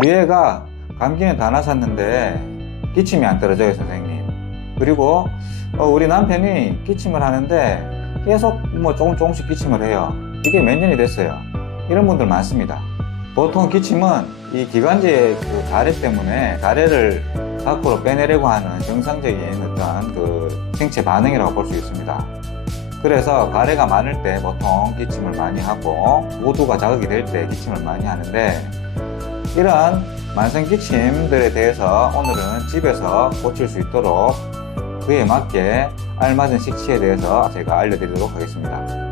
우리 애가 감기는 다 나섰는데 기침이 안 떨어져요, 선생님. 그리고 우리 남편이 기침을 하는데 계속 뭐 조금씩 기침을 해요. 이게 몇 년이 됐어요. 이런 분들 많습니다. 보통 기침은 이 기관지의 그 가래 때문에 가래를 밖으로 빼내려고 하는 정상적인 어떤 그 생체 반응이라고 볼 수 있습니다. 그래서 가래가 많을 때 보통 기침을 많이 하고 모두가 자극이 될 때 기침을 많이 하는데, 이런 만성 기침들에 대해서 오늘은 집에서 고칠 수 있도록 그에 맞게 알맞은 식치에 대해서 제가 알려드리도록 하겠습니다.